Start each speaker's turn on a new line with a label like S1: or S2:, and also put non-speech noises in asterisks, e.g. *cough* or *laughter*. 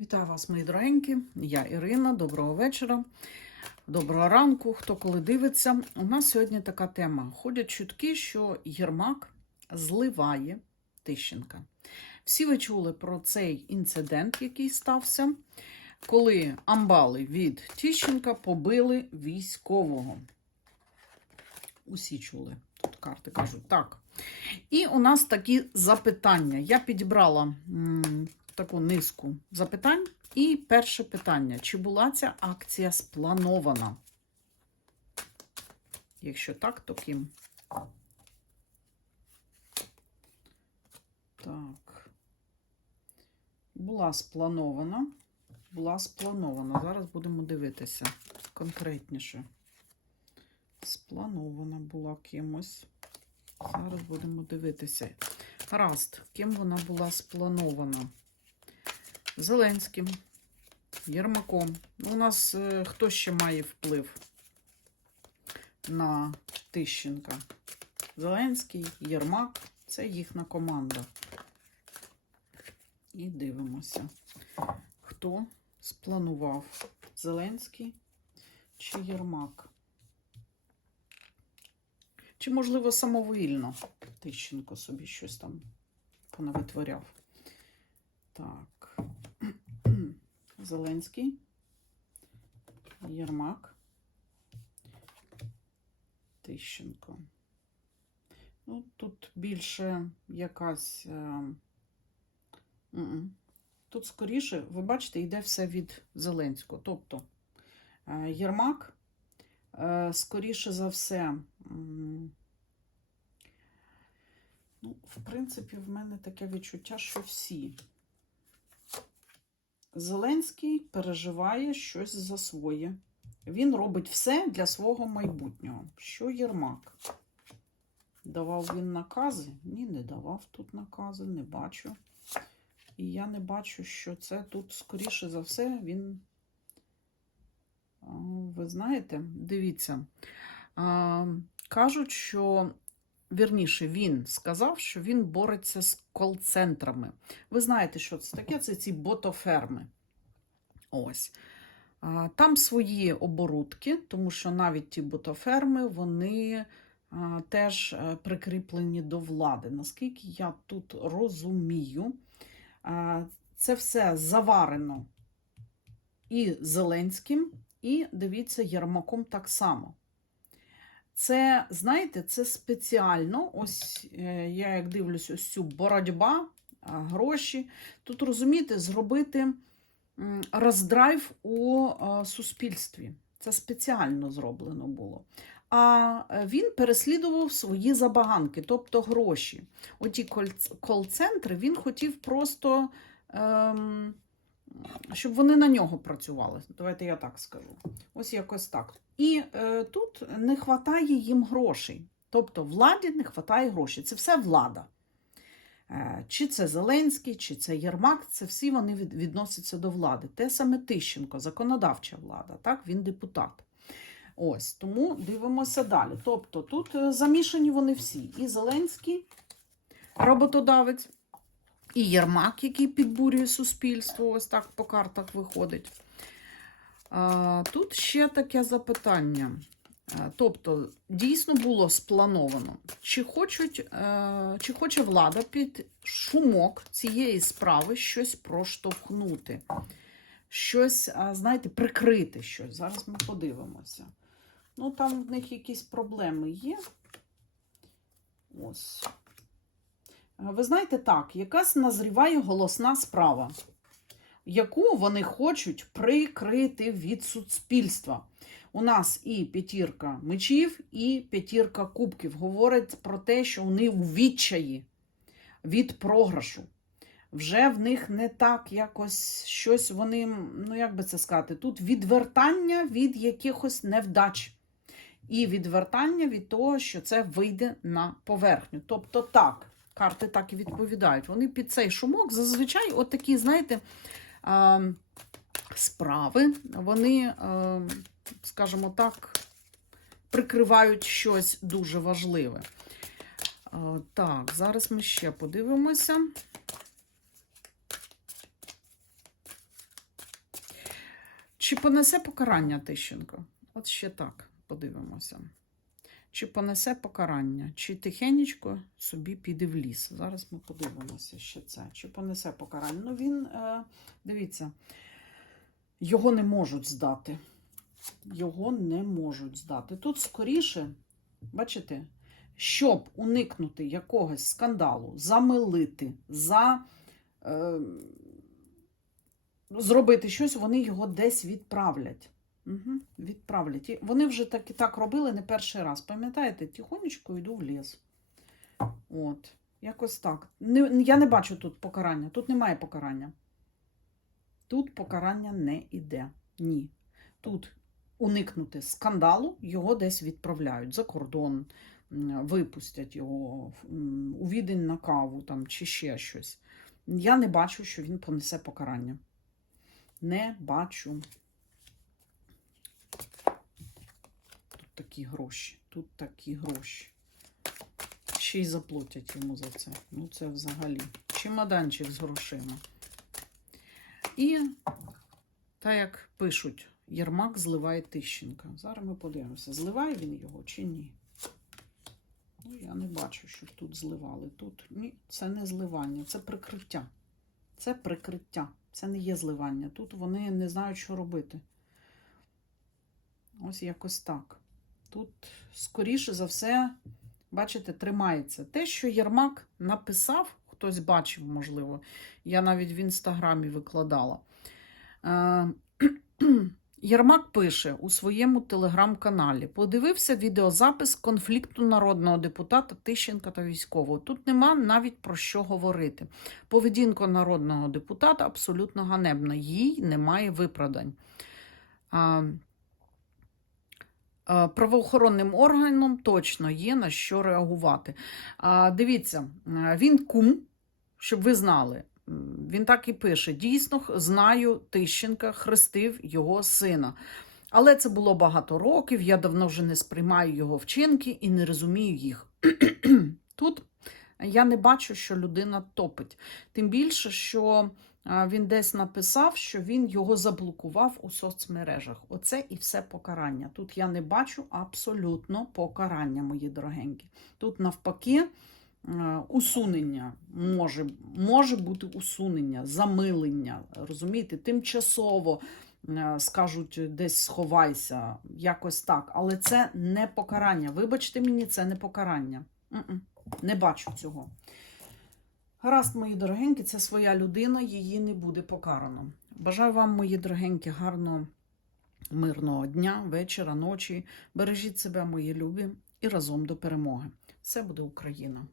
S1: Вітаю вас, мої дорогенькі. Я Ірина. Доброго вечора, доброго ранку. Хто коли дивиться. У нас сьогодні така тема. Ходять чутки, що Єрмак зливає Тищенка. Всі ви чули про цей інцидент, який стався, коли амбали від Тищенка побили військового. Усі чули. Тут карти кажуть так. І у нас такі запитання. Я підібрала таку низку запитань. І перше питання: чи була ця акція спланована? Якщо так, то ким? Так. Була спланована. Була спланована. Зараз будемо дивитися конкретніше. Спланована була кимось. Зараз будемо дивитися. Гаразд, ким вона була спланована? Зеленським, Єрмаком. Ну, У нас е, хто ще має вплив на Тищенка? Зеленський, Єрмак це їхня команда. І дивимося, хто спланував Зеленський чи Єрмак. Чи, можливо, самовільно Тищенко собі щось там понавитворяв. Так. Зеленський. Єрмак. Тищенко. Ну, тут більше якась. Е... Тут скоріше, ви бачите, йде все від Зеленського. Тобто е, Єрмак, е, скоріше за все, ну, в принципі, в мене таке відчуття, що всі. Зеленський переживає щось за своє. Він робить все для свого майбутнього. Що Єрмак? Давав він накази? Ні, не давав тут накази, не бачу. І я не бачу, що це тут, скоріше за все, він. Ви знаєте, дивіться, кажуть, що вірніше, він сказав, що він бореться з кол-центрами. Ви знаєте, що це таке? Це ці ботоферми. Ось. Там свої оборудки, тому що навіть ті ботоферми, вони теж е, прикріплені до влади. Наскільки я тут розумію, це все заварено і Зеленським, і, дивіться, Єрмаком так само. Це, знаєте, це спеціально, ось е, я як дивлюсь, ось цю боротьба, гроші. Тут, розумієте, зробити роздрайв у суспільстві. Це спеціально зроблено було. А е, він переслідував свої забаганки, тобто гроші. Оті кол-центри він хотів просто, ем, щоб вони на нього працювали. Давайте я так скажу. Ось якось так. І е, тут не вистачає їм грошей. Тобто владі не вистачає грошей. Це все влада. Е, Чи це Зеленський, чи це Єрмак, це всі вони від- відносяться до влади. Те саме Тищенко, законодавча влада, так, він депутат. Ось, тому дивимося далі. Тобто тут е, замішані вони всі. І Зеленський, роботодавець, і Єрмак, який підбурює суспільство, ось так по картах виходить. Тут ще таке запитання. Е, Тобто, дійсно було сплановано, чи, хочуть, е, чи хоче влада під шумок цієї справи щось проштовхнути, щось, знаєте, прикрити щось. Зараз ми подивимося. Ну, там в них якісь проблеми є. Ось. Е, Ви знаєте, так, якась назріває голосна справа, яку вони хочуть прикрити від суспільства. У нас і п'ятірка мечів, і п'ятірка кубків говорить про те, що вони у відчаї від програшу. Вже в них не так якось щось вони, ну як би це сказати, тут відвертання від якихось невдач. І відвертання від того, що це вийде на поверхню. Тобто так, карти так і відповідають. Вони під цей шумок зазвичай, от такі, знаєте, справи, вони, скажімо так, прикривають щось дуже важливе. Так, зараз ми ще подивимося. Чи понесе покарання Тищенко? От ще так подивимося. Чи понесе покарання, чи тихенечко собі піде в ліс. Зараз ми подивимося ще це. Чи понесе покарання? Ну він, е, дивіться, його не можуть здати. Його не можуть здати. Тут скоріше, бачите, щоб уникнути якогось скандалу, замилити, за, е, зробити щось, вони його десь відправлять. Угу, відправлять. І вони вже так і так робили не перший раз. Пам'ятаєте, тихонечко йду в ліс. От, якось так. Не, я не бачу тут покарання. Тут немає покарання. Тут покарання не іде. Ні. Тут уникнути скандалу, його десь відправляють за кордон, випустять його у відень на каву там, чи ще щось. Я не бачу, що він понесе покарання. Не бачу. Тут такі гроші, тут такі гроші. Ще й заплатять йому за це. Ну, це взагалі. Чемоданчик з грошима. І, так як пишуть, Єрмак зливає Тищенка. Зараз ми подивимося, зливає він його чи ні. Ну, я не бачу, щоб тут зливали. Тут ні, це не зливання, це прикриття. Це прикриття. Це не є зливання. Тут вони не знають, що робити. Ось якось так. Тут, скоріше за все, бачите, тримається. Те, що Єрмак написав, хтось бачив, можливо, я навіть в інстаграмі викладала. Е, *clears throat* Єрмак пише у своєму телеграм-каналі: подивився відеозапис конфлікту народного депутата Тищенка та військового. Тут нема навіть про що говорити. Поведінка народного депутата абсолютно ганебна, їй немає виправдань. А, Правоохоронним органам точно є на що реагувати. Дивіться, е, він кум, щоб ви знали. Він так і пише: дійсно знаю Тищенка, хрестив його сина. Але це було багато років. Я давно вже не сприймаю його вчинки і не розумію їх. *clears throat* Тут я не бачу, що людина топить. Тим більше, що він десь написав, що він його заблокував у соцмережах. Оце і все покарання. Тут я не бачу абсолютно покарання, мої дорогенькі. Тут навпаки. е, Усунення може, може бути усунення, замилення, розумієте, тимчасово е, скажуть десь сховайся, якось так. Але це не покарання. Вибачте мені, це не покарання. Не бачу цього. Гаразд, мої дорогенькі, це своя людина, її не буде покарано. Бажаю вам, мої дорогенькі, гарного, мирного дня, вечора, ночі. Бережіть себе, мої любі, і разом до перемоги. Все буде Україна!